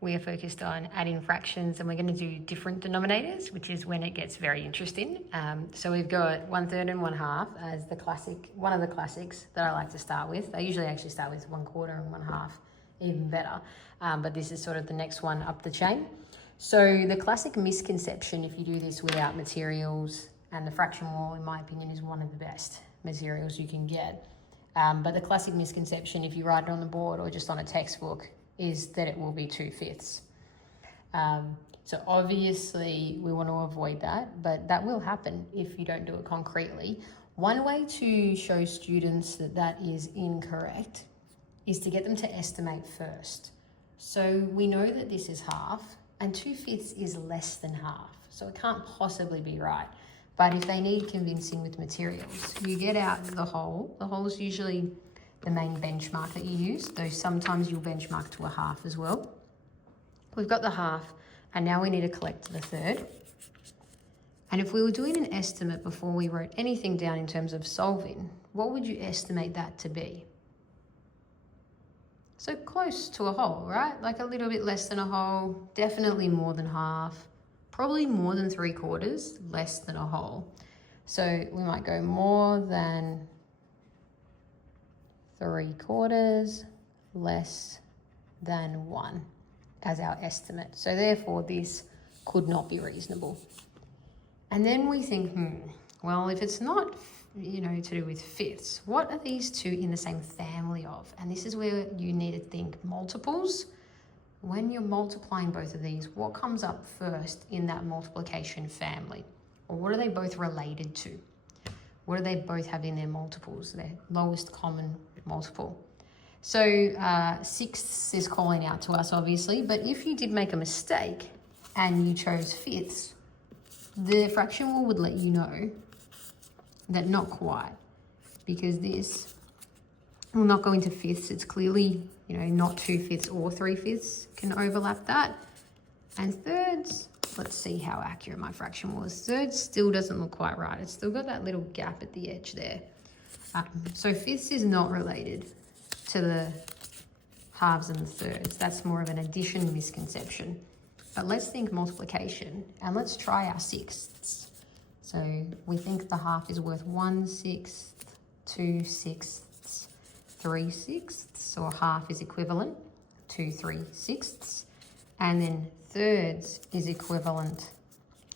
we are focused on adding fractions, and we're going to do different denominators, which is when it gets very interesting. So we've got 1/3 and 1/2 as the classic, one of the classics that I like to start with. I usually actually start with 1/4 and 1/2, even better. But this is sort of the next one up the chain. So the classic misconception, if you do this without materials, and the fraction wall, in my opinion, is one of the best materials you can get. But the classic misconception, if you write it on the board or just on a textbook, is that it will be 2/5. So obviously we want to avoid that, but that will happen if you don't do it concretely. One way to show students that that is incorrect is to get them to estimate first. So we know that this is half, and 2/5 is less than half, so it can't possibly be right. But if they need convincing with materials, you get out the whole. The whole is usually the main benchmark that you use, though sometimes you'll benchmark to a half as well. We've got the half, and now we need to collect the third. And if we were doing an estimate before we wrote anything down in terms of solving, what would you estimate that to be? So close to a whole, right? Like a little bit less than a whole, definitely more than half, probably more than 3/4, less than a whole. So we might go more than 3/4, less than 1 as our estimate. So therefore this could not be reasonable. And then we think, well, if it's not, to do with fifths, what are these two in the same family of? And this is where you need to think multiples. When you're multiplying both of these, what comes up first in that multiplication family? Or what are they both related to? What do they both have in their multiples, their lowest common multiple? So sixths is calling out to us, obviously, but if you did make a mistake and you chose fifths, the fraction rule would let you know that not quite, because this will not go into fifths. It's clearly, not 2/5 or 3/5 can overlap that. And thirds, let's see how accurate my fraction was. Thirds still doesn't look quite right. It's still got that little gap at the edge there. So fifths is not related to the halves and the thirds. That's more of an addition misconception. But let's think multiplication, and let's try our sixths. So we think the half is worth 1/6, 2/6, 3/6, or half is equivalent to 3/6, and then thirds is equivalent,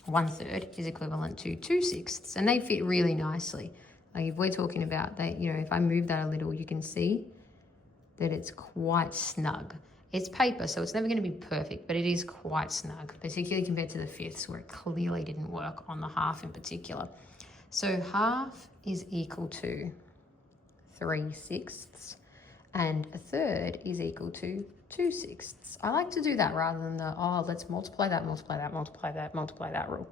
1/3 is equivalent to 2/6, and they fit really nicely. Like if we're talking about that, if I move that a little, you can see that it's quite snug. It's paper, so it's never going to be perfect, but it is quite snug, particularly compared to the fifths where it clearly didn't work on the half in particular. So half is equal to 3/6, and a third is equal to 2/6. I like to do that rather than let's multiply that, multiply that, multiply that, multiply that rule,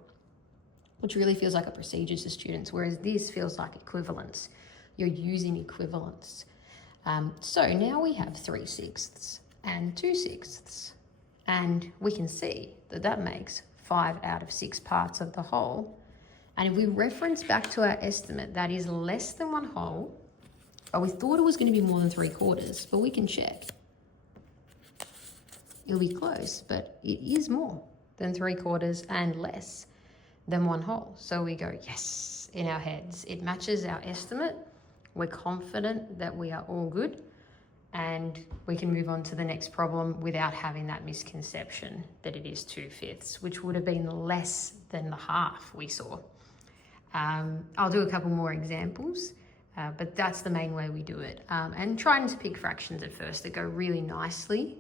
which really feels like a procedure to students, whereas this feels like equivalence. You're using equivalence. So now we have 3/6 and 2/6, and we can see that that makes 5 out of 6 parts of the whole. And if we reference back to our estimate, that is less than 1 whole, but we thought it was going to be more than 3/4, but we can check. It'll be close, but it is more than 3/4 and less than 1 whole. So we go, yes, in our heads. It matches our estimate. We're confident that we are all good, and we can move on to the next problem without having that misconception that it is 2/5, which would have been less than the half we saw. I'll do a couple more examples, but that's the main way we do it. And trying to pick fractions at first that go really nicely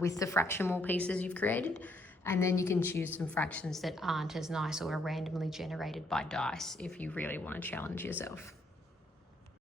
with the fractional pieces you've created, and then you can choose some fractions that aren't as nice or are randomly generated by dice if you really want to challenge yourself.